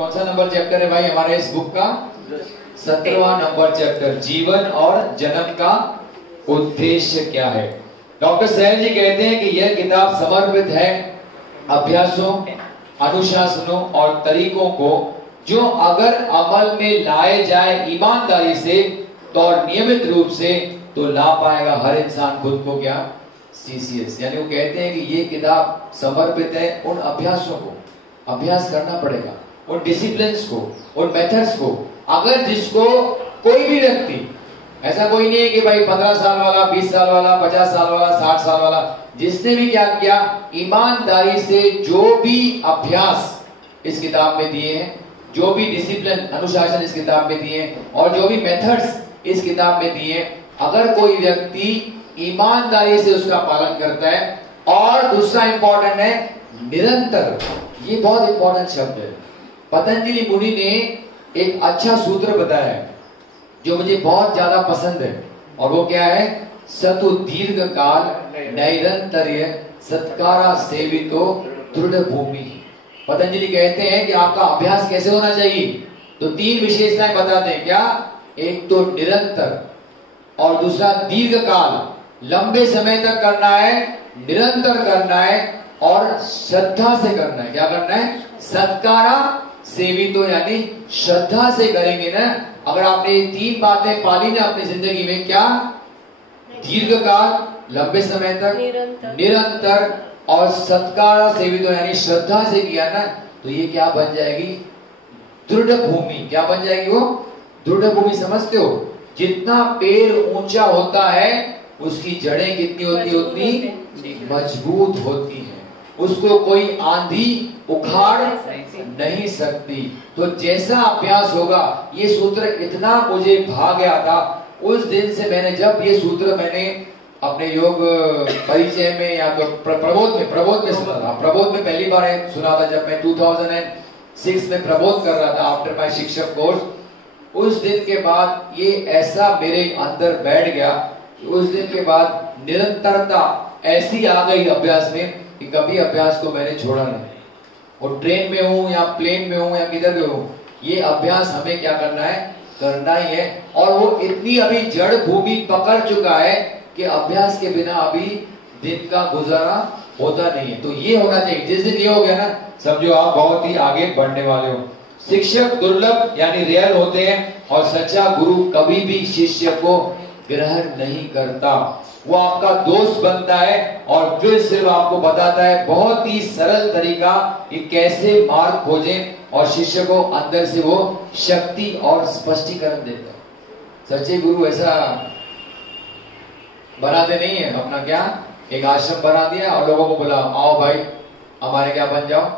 कौन सा number chapter है भाई हमारे इस बुक का? 17वां नंबर चैप्टर, जीवन और जन्म का उद्देश्य क्या है। डॉक्टर सहज जी कहते हैं कि यह किताब समर्पित है अभ्यासों, अनुशासनों और तरीकों को जो अगर अमल में लाए जाए ईमानदारी से तो और नियमित रूप से तो ला पाएगा हर इंसान खुद को क्या? सीसीएस। यानी वो कहते हैं कि ये किताब समर्पित है उन अभ्यासों को, अभ्यास करना पड़ेगा, उन डिसिप्लिन्स को, उन मेथड्स को। अगर जिसको कोई भी व्यक्ति, ऐसा कोई नहीं है कि भाई 15 साल वाला, 20 साल वाला, 50 साल वाला, 60 साल वाला, जिसने भी क्या किया, ईमानदारी से जो भी अभ्यास इस किताब में दिए हैं, जो भी डिसिप्लिन, अनुशासन इस किताब में दिए हैं और जो भी मेथड्स इस किताब में दिए हैं, अगर कोई व्यक्ति ईमानदारी से उसका पालन करता है, और दूसरा इंपॉर्टेंट है निरंतर। ये बहुत इंपॉर्टेंट शब्द है। पतंजलि मुनि ने एक अच्छा सूत्र बताया है जो मुझे बहुत ज्यादा पसंद है, और वो क्या है? सतु दीर्घ काल नैरंतर्य सत्कारा सेवितो दृढ़ भूमि। पतंजलि कहते हैं कि आपका अभ्यास कैसे होना चाहिए, तो 3 विशेषताएं बताते हैं। क्या? एक तो निरंतर, और दूसरा दीर्घ काल, लंबे समय तक करना है, निरंतर करना है, और श्रद्धा से करना है। क्या करना है? सत्कारा सेवितो, यानी श्रद्धा से करेंगे ना। अगर आपने ये 3 बातें पाली ना अपनी जिंदगी में, क्या? दीर्घ काल, लंबे समय तक, निरंतर, और सत्कारा सेवितो यानी श्रद्धा से किया ना, तो ये क्या बन जाएगी? दृढ़ भूमि। क्या बन जाएगी वो? दृढ़ भूमि। समझते हो? जितना पेड़ ऊंचा होता है उसकी जड़ें कितनी होती? उतनी मजबूत होती हैं, उसको कोई आंधी उखाड़ नहीं सकती। तो जैसा अभ्यास होगा, ये सूत्र इतना मुझे भा गया था उस दिन से। मैंने जब ये सूत्र मैंने अपने योग परिचय में या तो प्रबोध में सुना था। प्रबोध में पहली बार सुना था जब मैं 2006 में प्रबोध कर रहा था आफ्टर माय शिक्षक कोर्स। उस दिन के बाद ये ऐसा मेरे अंदर बैठ गया, उस दिन के बाद निरंतरता ऐसी आ गई अभ्यास में कि कभी अभ्यास को मैंने छोड़ा नहीं। और ट्रेन में हूं या प्लेन में हूं या किधर भी हूं, ये अभ्यास हमें क्या करना है? करना ही है। और वो इतनी अभी जड़ भूमि पकड़ चुका है कि अभ्यास के बिना अभी दिन का गुजारा होता नहीं है। तो ये होना चाहिए। जिस दिन ये हो गया ना, समझो आप बहुत ही आगे बढ़ने वाले हो। शिक्षक दुर्लभ यानी रेयर होते हैं, और सच्चा गुरु कभी भी शिष्य को ग्रहण नहीं करता। वो आपका दोस्त बनता है और फिर सिर्फ आपको बताता है बहुत ही सरल तरीका कि कैसे मार्ग खोजें, और शिष्य को अंदर से वो शक्ति और स्पष्टीकरण देता है। सच्चे गुरु ऐसा बनाते नहीं है अपना क्या, एक आश्रम बना दिया और लोगों को बोला आओ भाई हमारे क्या बन जाओ,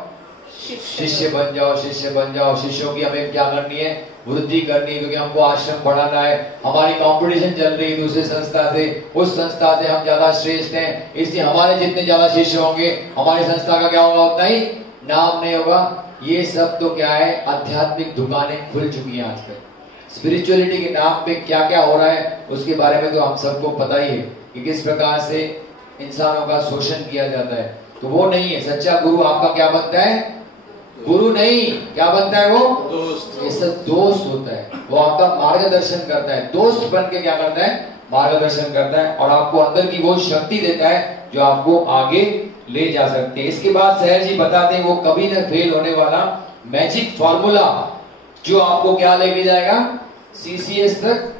शिष्य बन जाओ, शिष्य बन जाओ। शिष्यों की हमें क्या करनी है? वृद्धि करनी है, क्योंकि हमको आश्रम बढ़ाना है। हमारी कंपटीशन चल रही है दूसरे संस्था से, उस संस्था से हम ज्यादा श्रेष्ठ हैं, इसलिए हमारे जितने ज्यादा शिष्य होंगे हमारी संस्था का क्या होगा? उतना ही नाम नहीं होगा। ये सब तो क्या है? आध्यात्मिक दुकानें खुल चुकी हैं आजकल। स्पिरिचुअलिटी के नाम पे क्या क्या हो रहा है उसके बारे में तो हम सबको पता ही है कि किस प्रकार से इंसानों का शोषण किया जाता है। तो वो नहीं है। सच्चा गुरु आपका क्या बनता है? गुरु नहीं, क्या बनता है? वो दोस्त। ये सब दोस्त होता है। वो आपका मार्गदर्शन करता है। दोस्त बन के क्या करता है? मार्गदर्शन करता है, और आपको अंदर की वो शक्ति देता है जो आपको आगे ले जा सकते हैं। इसके बाद सहज जी बताते हैं वो कभी न फेल होने वाला मैजिक फॉर्मूला जो आपको क्या लेके जाएगा? सीसीएस तक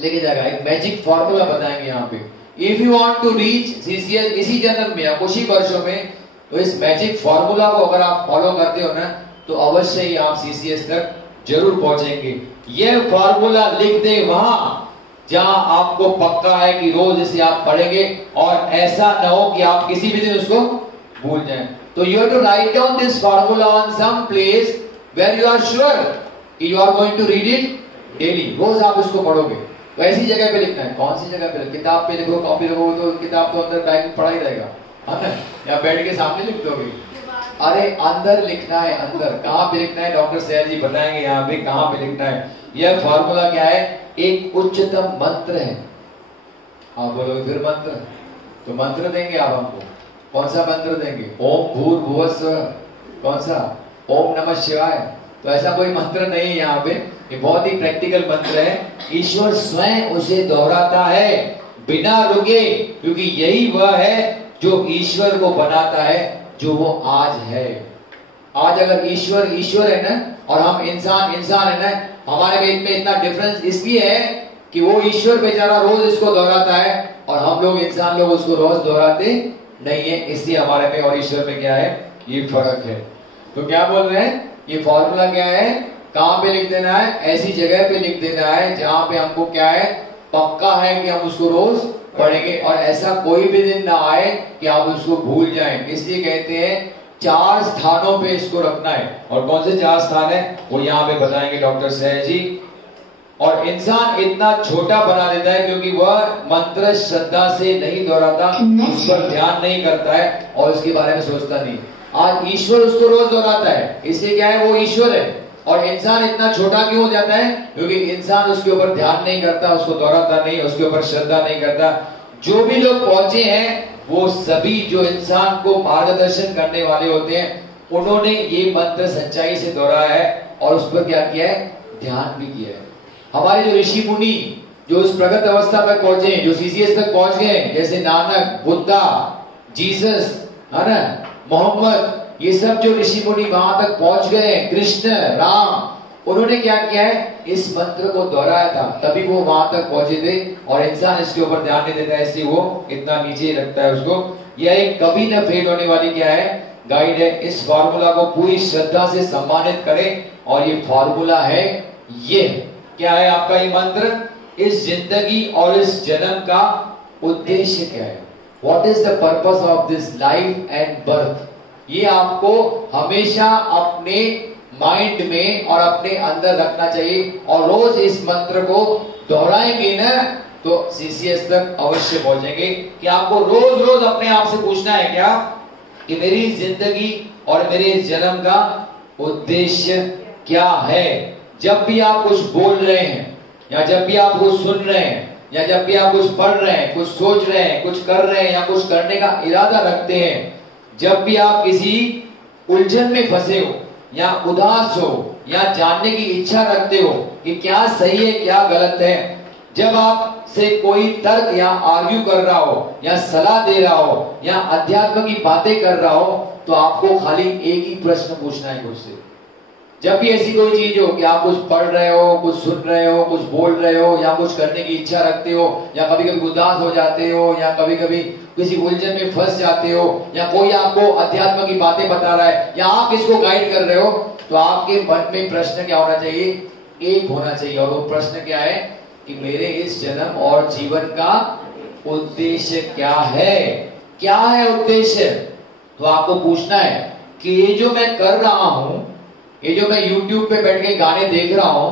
लेके जाएगा। एक मैजिक फॉर्मूला बताएंगे यहाँ पे। If you want to reach CCS इसी जन्म में या कुछ ही वर्षों में, तो इस मैजिक फॉर्मूला को अगर आप फॉलो करते हो ना, तो अवश्य ही आप सीसीएस तक जरूर पहुंचेंगे। यह फॉर्मूला लिख दे वहां जहां आपको पक्का है कि रोज इसे आप पढ़ेंगे, और ऐसा न हो कि आप किसी भी दिन उसको भूल जाएं। तो you have to write down this formula on some place where you are sure कि you are going to read it daily. रोज आप उसको पढ़ोगे, तो ऐसी जगह पे लिखना है। कौन सी जगह पे? किताब पे लिखो, कॉपी लिखो, तो किताब तो अंदर बैग में पड़ा ही रहेगा, या बेड के सामने लिख दोगे? अरे अंदर लिखना है। अंदर कहाँ पे लिखना है? डॉक्टर सहज जी बताएंगे यहाँ पे कहाँ पे लिखना है। यह फॉर्मूला क्या है? एक उच्चतम मंत्र है। आप बोलोगे फिर मंत्र, तो मंत्र देंगे आप हमको। कौन सा मंत्र देंगे? ओम भूर्भुवः स्वः। कौन सा? ओम नमः शिवाय। तो ऐसा कोई मंत्र नहीं है यहाँ पे, ये बहुत ही प्रैक्टिकल मंत्र है। ईश्वर स्वयं उसे दोहराता है बिना रुके, क्योंकि यही वह है जो ईश्वर को बनाता है जो वो आज है। आज अगर ईश्वर ईश्वर है ना और हम इंसान इंसान है ना, हमारे बीच में इतना डिफरेंस इसलिए है कि वो ईश्वर बेचारा रोज इसको दोहराता है और हम लोग इंसान लोग उसको रोज दोहराते नहीं है, इसलिए हमारे में और ईश्वर में क्या है, ये फर्क है। तो क्या बोल रहे हैं, ये फॉर्मूला क्या है, कहां पे लिख देना है, ऐसी जगह पे लिख देना है जहां पे हमको क्या है, पक्का है कि हम उसको रोज पढ़ेंगे और ऐसा कोई भी दिन ना आए कि आप उसको भूल जाएं। इसलिए कहते हैं 4 स्थानों पे इसको रखना है। और कौन से 4 स्थान है वो यहाँ पे बताएंगे डॉक्टर सहज जी। और इंसान इतना छोटा बना देता है क्योंकि वह मंत्र श्रद्धा से नहीं दोहराता, उस पर ध्यान नहीं करता है और उसके बारे में सोचता नहीं। आज ईश्वर उसको रोज दोहराता है, इसलिए क्या है, वो ईश्वर है। और इंसान इतना छोटा क्यों हो जाता है, क्योंकि इंसान उसके ऊपर ध्यान नहीं करता, उसको दोहराता नहीं, उसके ऊपर श्रद्धा नहीं करता। जो भी लोग पहुंचे हैं वो सभी जो इंसान को मार्गदर्शन करने वाले होते हैं, उन्होंने ये मंत्र सच्चाई से दोहराया है और उस पर क्या किया है, ध्यान भी किया है। हमारे जो ऋषि मुनि जो उस प्रगत अवस्था तक पहुंचे, जो सीसीएस तक पहुंच गए, जैसे नानक, बुद्धा, जीसस, है ना, मोहम्मद, ये सब जो ऋषि मुनि वहां तक पहुंच गए, कृष्ण, राम, उन्होंने क्या किया है, इस मंत्र को दोहराया था, तभी वो वहां तक पहुंचे थे। और इंसान इसके ऊपर ध्यान नहीं देता है, इसलिए वो इतना नीचे रखता है उसको। यह एक कभी न फेल होने वाली क्या है, गाइड है। इस फार्मूला को पूरी श्रद्धा से सम्मानित करें और ये फार्मूला है, ये क्या है आपका ये मंत्र, इस जिंदगी और इस जन्म का उद्देश्य क्या है, what is the purpose of this life and birth. ये आपको हमेशा अपने माइंड में और अपने अंदर रखना चाहिए और रोज इस मंत्र को दोहराएंगे ना तो सीसीएस तक अवश्य पहुंचेंगे। कि आपको रोज रोज अपने आप से पूछना है क्या कि मेरी जिंदगी और मेरे इस जन्म का उद्देश्य क्या है। जब भी आप कुछ बोल रहे हैं या जब भी आप कुछ सुन रहे हैं या जब भी आप कुछ पढ़ रहे हैं, कुछ सोच रहे हैं, कुछ कर रहे हैं या कुछ करने का इरादा रखते हैं, जब भी आप किसी उलझन में फंसे हो या उदास हो या जानने की इच्छा रखते हो कि क्या सही है क्या गलत है, जब आप से कोई तर्क या आर्ग्यू कर रहा हो या सलाह दे रहा हो या अध्यात्म की बातें कर रहा हो, तो आपको खाली एक ही प्रश्न पूछना है खुद से। जब भी ऐसी कोई चीज हो कि आप कुछ पढ़ रहे हो, कुछ सुन रहे हो, कुछ बोल रहे हो या कुछ करने की इच्छा रखते हो या कभी कभी उदास हो जाते हो या कभी कभी किसी उलझन में फंस जाते हो या कोई आपको अध्यात्म की बातें बता रहा है या आप इसको गाइड कर रहे हो, तो आपके मन में प्रश्न क्या होना चाहिए, एक होना चाहिए। और वो प्रश्न क्या है कि मेरे इस जन्म और जीवन का उद्देश्य क्या है, क्या है उद्देश्य। तो आपको पूछना है कि ये जो मैं कर रहा हूं, ये जो मैं YouTube पे बैठ के गाने देख रहा हूं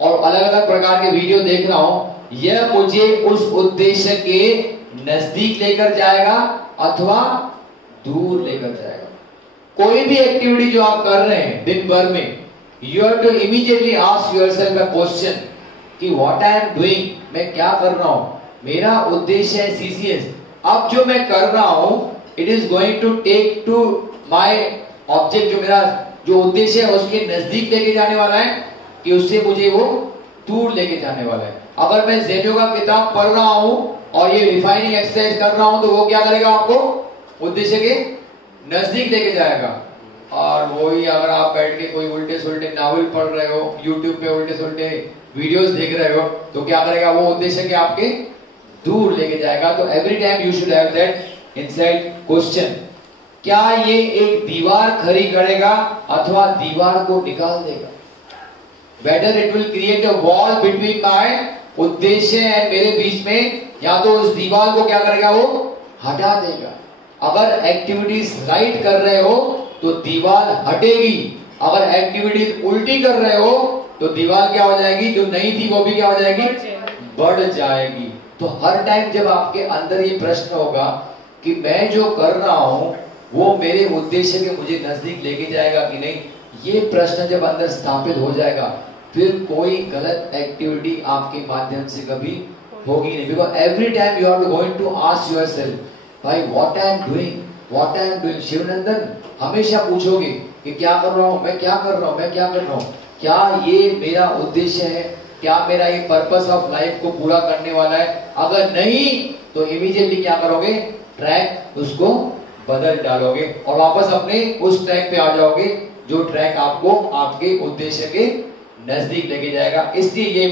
और अलग अलग प्रकार के वीडियो देख रहा हूं, यह मुझे उस उद्देश्य के नजदीक लेकर जाएगा अथवा दूर लेकर जाएगा। कोई भी एक्टिविटी जो आप कर रहे हैं दिन भर में, you have to immediately ask yourself a question कि व्हाट आई एम डूइंग, मैं क्या कर रहा हूं, मेरा उद्देश्य है सीसीएस। अब जो मैं कर रहा हूं it is going to take to my object, जो मेरा जो उद्देश्य है उसके नजदीक लेके जाने वाला है कि उससे मुझे वो दूर लेके जाने वाला है। अगर मैं ज़ेन योगा किताब पढ़ रहा हूं और ये रिफाइनिंग एक्सरसाइज कर रहा हूं, तो वो क्या करेगा, आपको उद्देश्य के नजदीक लेके जाएगा। और वही अगर आप बैठ के कोई उल्टे सुल्टे नावल पढ़ रहे हो, यूट्यूब पे उल्टे सुल्टे वीडियोस देख रहे हो, तो क्या करेगा, वो उद्देश्य के आपके दूर लेके जाएगा। तो every time you should have that inside question, क्या ये एक दीवार खड़ी करेगा अथवा दीवार को निकाल देगा। Whether it will create a wall between my उद्देश्य एंड मेरे बीच में, या तो उस दीवार को क्या करेगा, वो हटा देगा। अगर एक्टिविटीज राइट कर रहे हो तो दीवार हटेगी, अगर एक्टिविटीज उल्टी कर रहे हो तो दीवार क्या हो जाएगी, जो नहीं थी वो भी क्या हो जाएगी, बढ़ जाएगी। तो हर टाइम जब आपके अंदर ये प्रश्न होगा कि मैं जो कर रहा हूं वो मेरे उद्देश्य के मुझे नजदीक लेके जाएगा कि नहीं, ये प्रश्न जब अंदर स्थापित हो जाएगा, फिर कोई गलत एक्टिविटी आपके माध्यम से कभी होगी नहीं। Because every time you are going to ask yourself, भाई what I am doing, what I am doing. Shivnandan हमेशा पूछोगे कि क्या कर रहा हूँ मैं, क्या कर रहा हूँ मैं, क्या कर रहा हूँ, क्या ये मेरा उद्देश्य है, क्या मेरा ये पर्पस ऑफ लाइफ को पूरा करने वाला है। अगर नहीं तो इमीडिएटली क्या करोगे, ट्रैक उसको बदल डालोगे और वापस अपने उस ट्रैक पे आ जाओगे जो ट्रैक आपको आपके उद्देश्य के नजदीक लेके जाएगा। इसलिए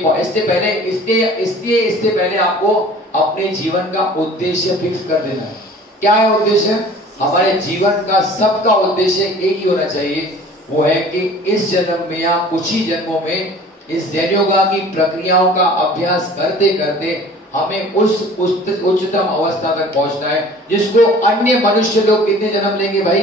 इससे पहले आपको अपने जीवन का उद्देश्य फिक्स कर देना है। क्या है उद्देश्य? हमारे जीवन का सबका उद्देश्य एक ही होना चाहिए, वो है कि इस जन्म में या कुछ ही जन्मों में इस ज़ेन योगा की प्रक्रियाओं का अभ्यास करते करते हमें उस उच्चतम अवस्था तक पहुंचना है जिसको अन्य मनुष्य लोग कितने जन्म लेंगे भाई,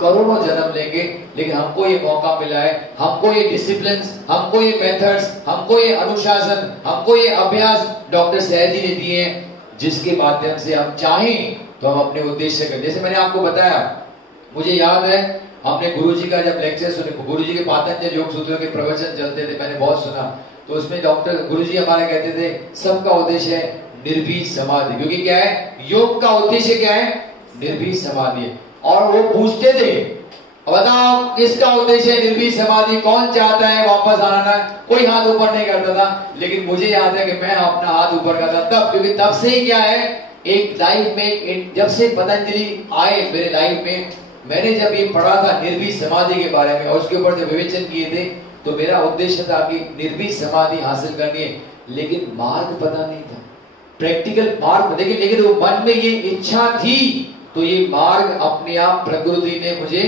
करोड़ों जन्म लेंगे। लेकिन हमको ये मौका मिला है, हमको ये डिसिप्लिन, हमको ये मेथड्स, हमको ये अनुशासन, हमको ये अभ्यास डॉक्टर सहज जी ने दिए हैं, जिसके माध्यम से हम चाहें तो हम अपने उद्देश्य के, जैसे मैंने आपको बताया, मुझे याद है हमने गुरुजी का जब लेक्चर सुने, गुरुजी के पातंजलि योग सूत्रों के प्रवचन चलते थे, मैंने बहुत सुना, तो उसमें डॉक्टर गुरुजी हमारे कहते थे सबका उद्देश्य है निर्भीक समाधि, क्योंकि क्या है, योग का उद्देश्य क्या है, निर्भीक समाधि। और वो पूछते थे बताओ किसका उद्देश्य है निर्भीक समाधि, कौन चाहता है वापस आना, कोई हाथ ऊपर नहीं करता था। लेकिन मुझे याद है कि मैं अपना हाथ ऊपर करता तब, क्योंकि तब से ही क्या है, एक लाइफ में जब से पतंजलि आए मेरे लाइफ में, मैंने जब ये पढ़ा था निर्भीक समाधि के बारे में और उसके ऊपर जब विवेचन किए थे, तो मेरा उद्देश्य था कि निर्भीक समाधि हासिल करनी है, लेकिन मार्ग पता नहीं था, प्रैक्टिकल मार्ग, लेकिन वो मन में ये इच्छा थी, तो ये मार्ग अपने आप प्रकृति ने मुझे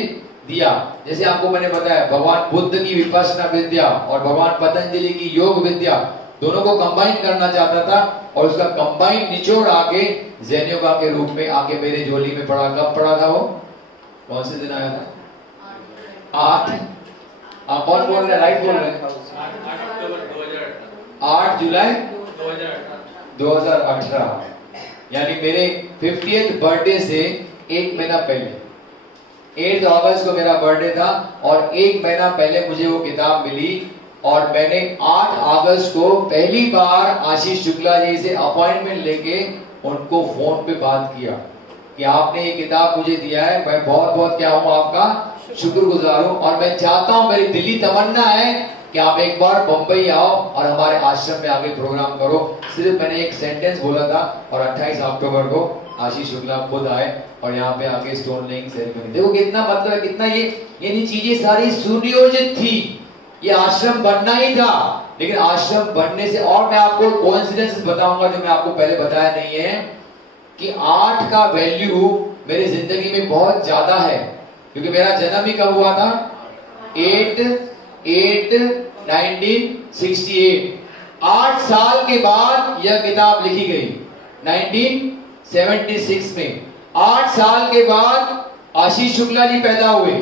दिया। जैसे आपको मैंने बताया, भगवान बुद्ध की विपश्यना विद्या और भगवान पतंजलि की योग विद्या दोनों को कंबाइन करना चाहता था, और उसका कंबाइन निचोड़ आके ज़ेन योगा के रूप में आके मेरे झोली में पड़ा। कब पड़ा था वो, कौन से दिन आया था? 8 कौन बोल रहे, राइट बोल रहे हैं, 8 जुलाई 2018, यानी मेरे 50th बर्थडे से एक महीना पहले, 8 अगस्त को मेरा बर्थडे था, और एक महीना पहले मुझे वो किताब मिली, और मैंने 8 अगस्त को पहली बार आशीष शुक्ला जी से अपॉइंटमेंट लेके उनको फोन पे बात किया कि आपने ये किताब मुझे दिया है, मैं बहुत बहुत क्या हूँ आपका शुक्रगुजार हूँ, और मैं चाहता हूँ, मेरी दिली तमन्ना है कि आप एक बार बंबई आओ और हमारे आश्रम में आगे प्रोग्राम करो। सिर्फ मैंने एक सेंटेंस बोला था, और 28 अक्टूबर को आशीष शुक्ला खुद आए और यहाँ पे आके स्टोन लेइंग सेरेमनी। देखो कितना मतलब है, कितना ये चीजें सारी सुनियोजित थी, ये आश्रम बनना ही था। लेकिन आश्रम बनने से, और मैं आपको कोइंसिडेंस बताऊंगा जो मैं आपको पहले बताया नहीं है, कि 8 का वैल्यू मेरी जिंदगी में बहुत ज्यादा है, क्योंकि मेरा जन्म ही कब हुआ था, 8/8/1968। 8 साल के बाद यह किताब लिखी गई 1976 में। 8 साल के बाद आशीष शुक्ला जी पैदा हुए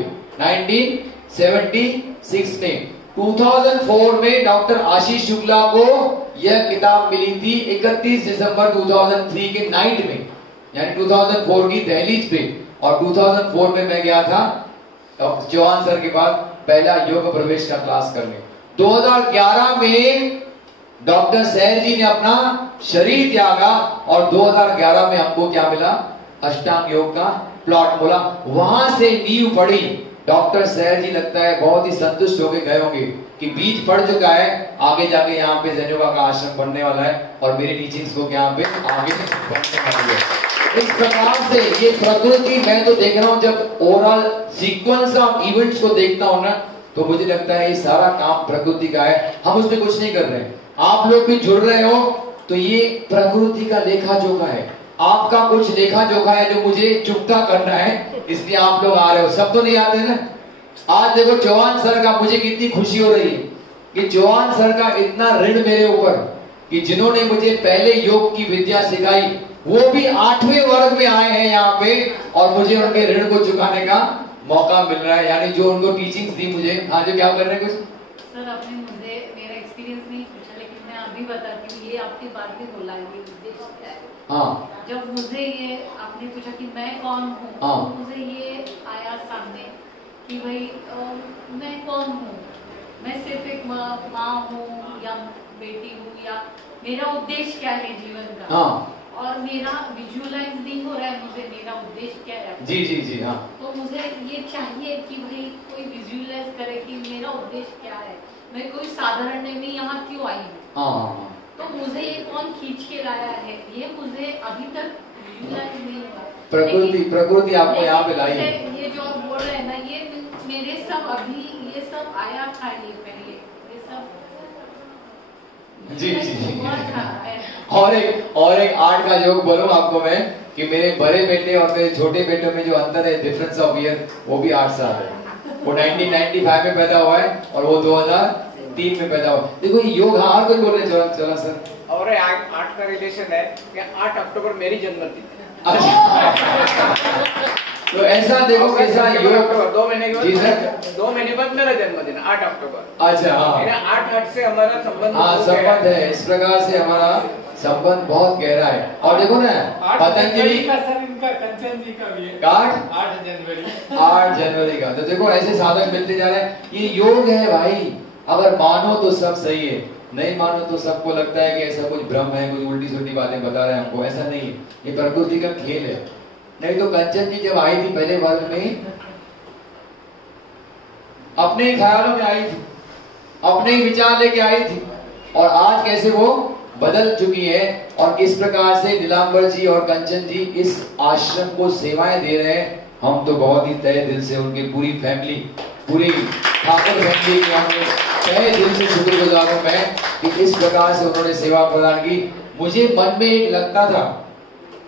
1976 में। 2004 में डॉक्टर आशीष शुक्ला को यह किताब मिली थी 31 दिसंबर 2003 के नाइट में, यानी 2004 की दहलीज पे। और 2004 में मैं गया था चौहान सर के बाद पहला योग प्रवेश का क्लास करने। 2011 में डॉक्टर सहज जी ने अपना शरीर त्यागा, और 2011 में हमको क्या मिला, अष्टांग योग का प्लॉट बोला, वहां से नींव पड़ी। डॉक्टर सहज जी लगता है बहुत ही संतुष्ट होके गए होंगे कि बीज पड़ चुका है, आगे जाके यहाँ पे ज़ेन योगा का आश्रम बनने वाला है, और मेरी टीचिंग्स को यहाँ पे आगे बढ़ने वाली है। इस प्रकार से ये प्रकृति, मैं तो देख रहा हूँ, जब ओवरऑल सीक्वेंस ऑफ इवेंट्स को देखता हूँ ना, तो मुझे लगता है ये सारा काम प्रकृति का है, हम उसमें कुछ नहीं कर रहे हैं। आप लोग भी जुड़ रहे हो तो ये प्रकृति का लेखा जोखा है, आपका कुछ लेखा जोखा है जो मुझे चुकता करना है, इसलिए आप लोग आ रहे हो। सब तो नहीं आते ना। आज देखो चौहान सर का, मुझे कितनी खुशी हो रही है कि चौहान सर का इतना ऋण मेरे ऊपर, कि जिन्होंने मुझे पहले योग की विद्या सिखाई, वो भी 8वें वर्ग में आए हैं यहाँ पे, और मुझे उनके ऋण को चुकाने का मौका मिल रहा है, यानी जो उनको टीचिंग्स दी मुझे। हाँ जी, क्या कर रहे हैं कुछ? सर आपने मुझे मेरा एक्सपीरियंस नहीं पूछा, लेकिन मैं अभी बताती हूँ, ये आपकी बात में बोला है, ये उद्देश्य क्या है। हाँ, जब मुझे ये आपने पूछा कि मैं कौन हूँ, हाँ, तो मुझे ये आया सामने कि भाई मैं कौन हूँ, मैं सिर्फ एक माँ हूँ या बेटी हूँ, या मेरा उद्देश्य क्या है जीवन का। हाँ, और मेरा विजुअलाइज नहीं हो रहा है मुझे मेरा उद्देश्य क्या है। जी जी जी हाँ। तो मुझे ये चाहिए कि भाई कोई विजुअलाइज करे कि मेरा उद्देश्य क्या है, मैं कोई साधारण नहीं, मैं यहाँ क्यों आई हूँ। हाँ। तो मुझे ये कौन खींच के लाया है, ये मुझे अभी तक विजुअलाइज नहीं हुआ। प्रकृति आपको यहाँ पे लाई है। ये जो आप बोल रहे हैं ना, ये मेरे सब अभी ये सब आया था, ये पहले ये सब जी जी। और एक आर्ट का योग बोलूं आपको मैं कि मेरे बड़े बेटे और मेरे छोटे बेटे में जो अंतर है, डिफरेंस ऑफ ईयर, वो भी 8 साल है। वो 1995 में पैदा हुआ है और वो 2003 में पैदा हुआ। देखो ये योग, हाँ और कोई बोल रहे चलो सर। और 8 का रिलेशन है कि 8 अक्टूबर मेरी जन्मतिथि है। तो ऐसा देखो कैसा योग, 2 महीने बाद मेरा जन्मदिन 8 अक्टूबर। अच्छा हाँ, 8 से हमारा संबंध, हाँ संबंध है। इस प्रकार से हमारा संबंध बहुत गहरा है। और देखो ना पतंजलि का सर, इनका कंचन जी का भी है 8 जनवरी का। तो देखो ऐसे साधक मिलते जा रहे हैं। ये योग है भाई। अगर मानो तो सब सही है, नहीं मानो तो सबको लगता है कि ऐसा कुछ भ्रम है, कोई उल्टी सुल्टी बातें बता रहे हैं हमको। ऐसा नहीं है, ये प्रकृति का खेल है। नहीं तो कंचन जी जब आई थी पहले वर्ग में, अपने ही ख्यालों में आई थी, अपने ही विचार लेके आई थी, और आज कैसे वो बदल चुकी है। और किस प्रकार से नीलांबर जी और कंचन जी इस आश्रम को सेवाएं दे रहे हैं। हम तो बहुत ही तहे दिल से उनकी पूरी फैमिली, पूरी ठाकुर फैमिली की हम तहे दिल से शुक्रगुजार हूं मैं कि इस प्रकार से उन्होंने सेवा प्रदान की। मुझे मन में एक लगता था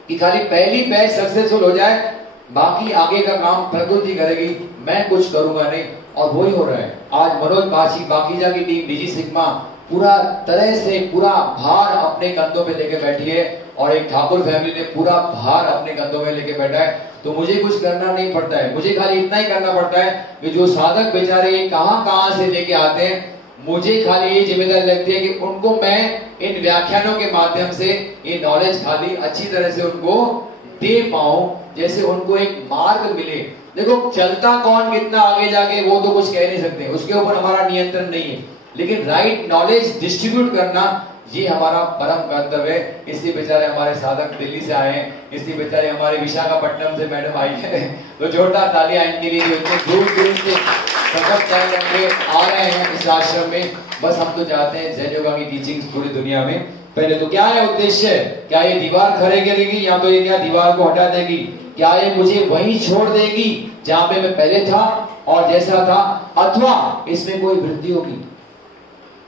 कि खाली पहली बैच सक्सेसफुल हो जाए, बाकी आगे का काम प्रकृति करेगी, मैं कुछ करूंगा नहीं। और वही हो रहा है। आज मनोज बाकीजा की टीम डीजी सिग्मा पूरा तरह से पूरा भार अपने कंधों पे लेके बैठी है, और एक ठाकुर फैमिली ने पूरा भार अपने कंधों में लेके बैठा है। तो मुझे कुछ करना नहीं पड़ता है, मुझे खाली इतना ही करना पड़ता है कि जो साधक बेचारे ये कहां से लेके आते हैं, मुझे खाली ये जिम्मेदारी लगती है कि उनको मैं इन व्याख्यानों के माध्यम से ये नॉलेज खाली अच्छी तरह से उनको दे पाऊं, जैसे उनको एक मार्ग मिले। देखो चलता कौन कितना आगे जाके वो तो कुछ कह नहीं सकते, उसके ऊपर हमारा नियंत्रण नहीं है, लेकिन राइट नॉलेज डिस्ट्रीब्यूट करना ये हमारा परम कर्तव्य है। इसलिए बेचारे हमारे साधक दिल्ली से आए हैं, इसलिए बेचारे हमारे विशाखापट्टनम से मैडम आई है। तो जोरदार तालियां इनके लिए जो इतने दूर से सफर तय करके आ रहे हैं इस आश्रम में। बस हम तो चाहते हैं जैन योगा की टीचिंग्स पूरी दुनिया में। पहले तो क्या है उद्देश्य, क्या ये दीवार खड़े करेगी या तो ये क्या दीवार को हटा देगी, क्या ये मुझे वहीं छोड़ देगी जहां पे मैं पहले था और जैसा था, अथवा इसमें कोई वृद्धि होगी,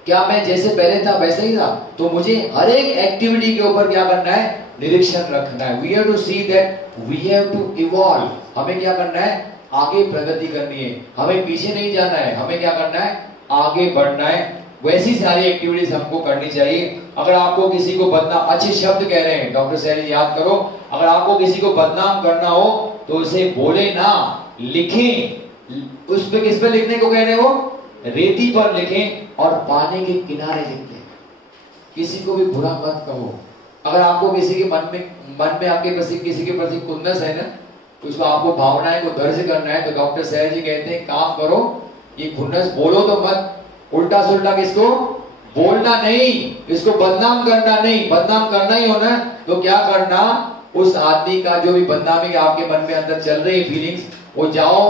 क्या मैं जैसे पहले था वैसे ही था। तो मुझे हर एक एक्टिविटी के ऊपर क्या करना है, निरीक्षण रखना है। We have to see that we have to evolve. हमें क्या करना है, आगे प्रगति करनी है, हमें पीछे नहीं जाना है, हमें क्या करना है, आगे बढ़ना है। वैसी सारी एक्टिविटीज हमको करनी चाहिए। अगर आपको किसी को बदनाम, अच्छे शब्द कह रहे हैं डॉक्टर सैनी याद करो, अगर आपको किसी को बदनाम करना हो तो उसे बोले ना, लिखें। उस पे किस पे लिखने को कह रहे हो, रेती पर लिखें और पानी के किनारे लिख दें। किसी को भी बुरा मत कहो। अगर आपको किसी के मन में आपके प्रति किसी के प्रति खुन्नस है ना, उसको आपको भावनाएं को दर्ज करना है, तो डॉक्टर सैर जी कहते हैं काम करो, ये खुन्नस बोलो तो मत, उल्टा सुल्टा किसको बोलना नहीं, इसको बदनाम करना नहीं। बदनाम करना ही होना तो क्या करना, उस आदमी का जो भी बदनामी आपके मन में अंदर चल रही फीलिंग्स, वो जाओ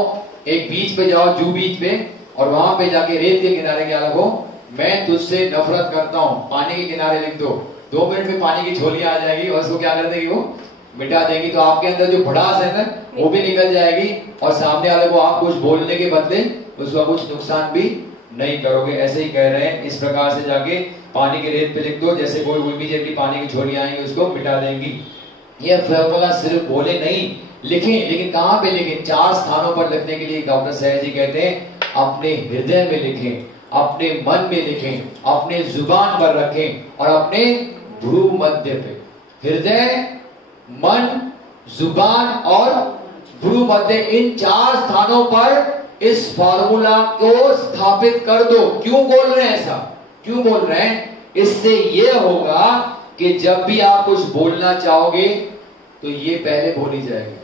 एक बीच पे जाओ, जू बीच पे, और वहां पे जाके रेत के किनारे क्या लिखो, मैं तुझसे नफरत करता हूं, पानी के किनारे लिख दो। 2 मिनट में पानी की झोलियां आ जाएगी और उसको क्या कर देगी, वो मिटा देगी। तो आपके अंदर जो भड़ास है ना, वो भी निकल जाएगी, और सामने वाले को आप कुछ बोलने के बदले उसका कुछ नुकसान भी नहीं करोगे। ऐसे ही कह रहे हैं, इस प्रकार से जाके पानी के रेत पे लिख दो, जैसे कोई इमीडिएटली पानी की झोलियां आएंगी उसको मिटा देंगी। ये फॉर्मूला सिर्फ बोले नहीं, लिखें। लेकिन कहां पे लिखें, 4 स्थानों पर लिखने के लिए डॉक्टर सैर जी कहते हैं, अपने हृदय में लिखें, अपने मन में लिखें, अपने जुबान पर रखें, और अपने भ्रू मध्य पे। हृदय, मन, जुबान और भ्रू मध्य, इन 4 स्थानों पर इस फॉर्मूला को स्थापित कर दो। क्यों बोल रहे हैं ऐसा, क्यों बोल रहे हैं, इससे यह होगा कि जब भी आप कुछ बोलना चाहोगे तो ये पहले बोली जाएगी,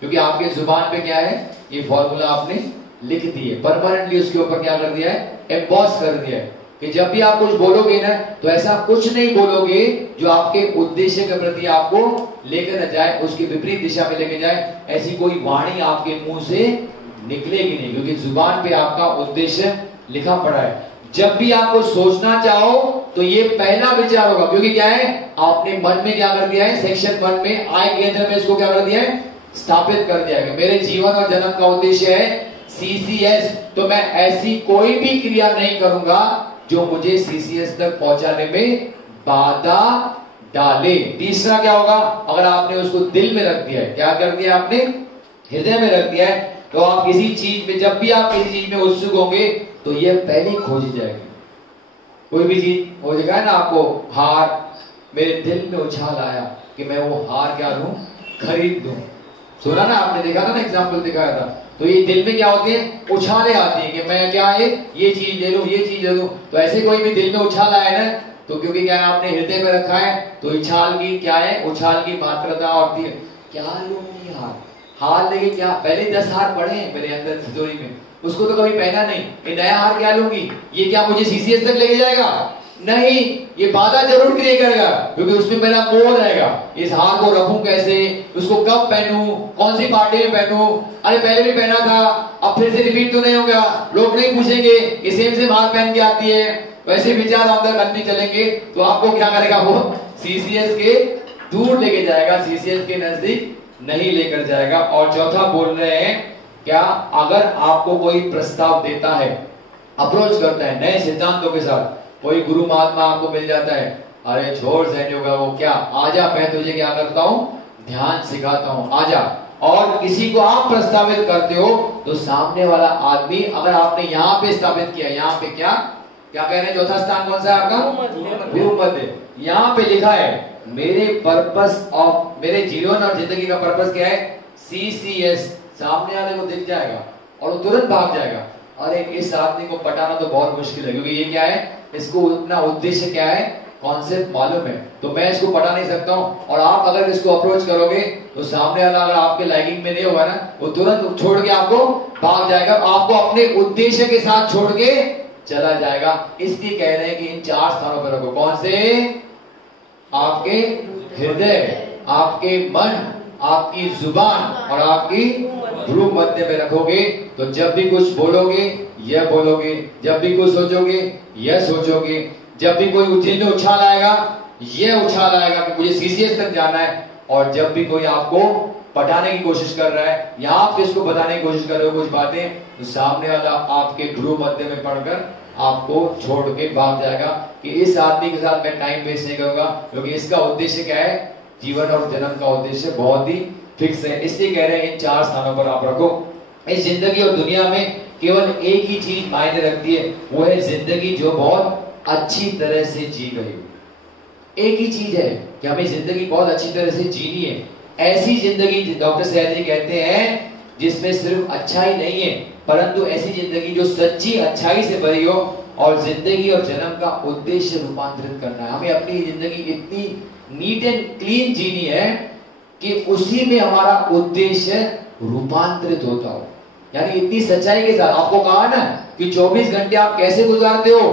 क्योंकि आपके जुबान पे क्या है, ये फॉर्मूला आपने लिख दिए, परमानेंटली उसके ऊपर क्या कर दिया है, एम्बॉस कर दिया है। कि जब भी आप कुछ बोलोगे ना तो ऐसा कुछ नहीं बोलोगे जो आपके उद्देश्य के प्रति आपको लेकर न जाए, उसके विपरीत दिशा में लेके जाए। ऐसी कोई वाणी आपके मुंह से निकलेगी नहीं, क्योंकि जुबान पे आपका उद्देश्य लिखा पड़ा है। जब भी आपको सोचना चाहो तो ये पहला विचार होगा, क्योंकि क्या है, आपने मन में क्या कर दिया है, सेक्शन 1 में आय केंद्र में इसको क्या कर दिया है, स्थापित कर दिया है। मेरे जीवन और जन्म का उद्देश्य है सीसीएस, तो मैं ऐसी कोई भी क्रिया नहीं करूंगा जो मुझे सीसीएस तक पहुंचाने में बाधा डाले। तीसरा क्या होगा, अगर आपने उसको दिल में रख दिया है, क्या कर दिया आपने, हृदय में रख दिया है, तो आप किसी चीज में, जब भी आप किसी चीज में उत्सुक होंगे तो यह पहले खोजी जाएगी। कोई भी चीज हो जाएगा ना, आपको हार, मेरे दिल में उछाल आया कि मैं वो हार क्या लूं, खरीद दूं। सुना ना आपने, देखा था ना, एग्जाम्पल दिखाया था। तो ये दिल में क्या होती है, उछाले आती है कि मैं क्या है, ये चीज ले लूं, ये चीज ले लूं। तो ऐसे कोई भी दिल में उछाल आया ना, तो क्योंकि क्या है, आपने हृदय में रखा है, तो उछाल की क्या है, उछाल की मात्रता होती है। क्या लूंगी हार लेके, क्या पहले 10 हार पड़े हैं मेरे अंदर तिजोरी में, उसको तो कभी पहना नहीं, ये नया हार क्या लूंगी, ये क्या मुझे सीसीएस तक लेके जाएगा, नहीं, ये बाधा जरूर क्रिएट करेगा, क्योंकि उसमें मेरा मोह रहेगा। इस हार को रखूं कैसे, उसको कब पहनूं, कौन सी पार्टी में पहनूं, अरे पहले भी पहना था, अब फिर से रिपीट तो नहीं होगा, लोग नहीं पूछेंगे ये सेम हार पहन के आती है, वैसे विचार अंदर करते चलेंगे, तो आपको क्या करेगा, वो सीसीएस के दूर लेके जाएगा, सीसीएस के नजदीक नहीं लेकर जाएगा। और चौथा बोल रहे हैं, क्या अगर आपको कोई प्रस्ताव देता है, अप्रोच करता है नए सिद्धांतों के साथ, कोई गुरु महात्मा आपको मिल जाता है, अरे छोड़ सहयोग का वो क्या, आजा मैं तुझे क्या करता हूँ, ध्यान सिखाता हूँ, आजा। और किसी को आप प्रस्तावित करते हो तो सामने वाला आदमी, अगर आपने यहाँ पे स्थापित किया, यहाँ पे क्या क्या कह रहे हैं, चौथा स्थान कौन सा है आपका, भूमध्य। यहाँ पे लिखा है मेरे पर्पस ऑफ, मेरे जीवन और जिंदगी का पर्पस क्या है, सीसीएस। सामने वाले को दिख जाएगा और वो तुरंत भाग जाएगा, अरे इस आदमी को पटाना तो बहुत मुश्किल है, क्योंकि ये क्या है, इसको अपना उद्देश्य क्या है, कॉन्सेप्ट मालूम है, तो मैं इसको पढ़ा नहीं सकता हूँ। और आप अगर इसको अप्रोच करोगे तो सामने वाला अगर आपके लाइकिंग में नहीं होगा ना, वो तुरंत छोड़ के आपको भाग जाएगा, आपको अपने उद्देश्य के साथ छोड़ के चला जाएगा। इसलिए कह रहे हैं कि इन 4 स्थानों पर रखो। कौन से, आपके हृदय, आपके मन, आपकी जुबान और आपकी भ्रू मध्य में रखोगे, तो जब भी कुछ बोलोगे यह बोलोगे, जब भी कुछ सोचोगे यह सोचोगे, जब भी कोई दिल में उछाल आएगा यह उछाल आएगा कि मुझे सीसीएस तक जाना है। और जब भी कोई आपको पटाने की कोशिश कर रहा है या आप किसको बताने की कोशिश कर रहे हो कुछ बातें, तो सामने वाला आपके भ्रू मध्य में पढ़कर आपको छोड़ के भाग जाएगा कि इस आदमी के साथ मैं टाइम वेस्ट नहीं करूंगा, क्योंकि इसका उद्देश्य क्या है, जीवन और जन्म का उद्देश्य बहुत ही फिक्स है। इसलिए कह रहे हैं इन 4 स्थानों पर आप रखो। इस जिंदगी और दुनिया में केवल एक ही चीज मायने रखती है, वो है जिंदगी जो बहुत अच्छी तरह से जी गई हो। एक ही चीज है कि हमें जिंदगी बहुत अच्छी तरह से जीनी है। ऐसी जिंदगी, डॉक्टर सैयद जी कहते हैं, जिसमें सिर्फ अच्छाई नहीं है, परंतु ऐसी जिंदगी जो सच्ची अच्छाई से भरी हो। और जिंदगी और जन्म का उद्देश्य रूपांतरित करना है। हमें अपनी जिंदगी इतनी नीट एंड क्लीन जीनी है कि उसी में हमारा उद्देश्य रूपांतरित होता हो, यानी इतनी सच्चाई के साथ। आपको कहा ना कि 24 घंटे आप कैसे गुजारते हो,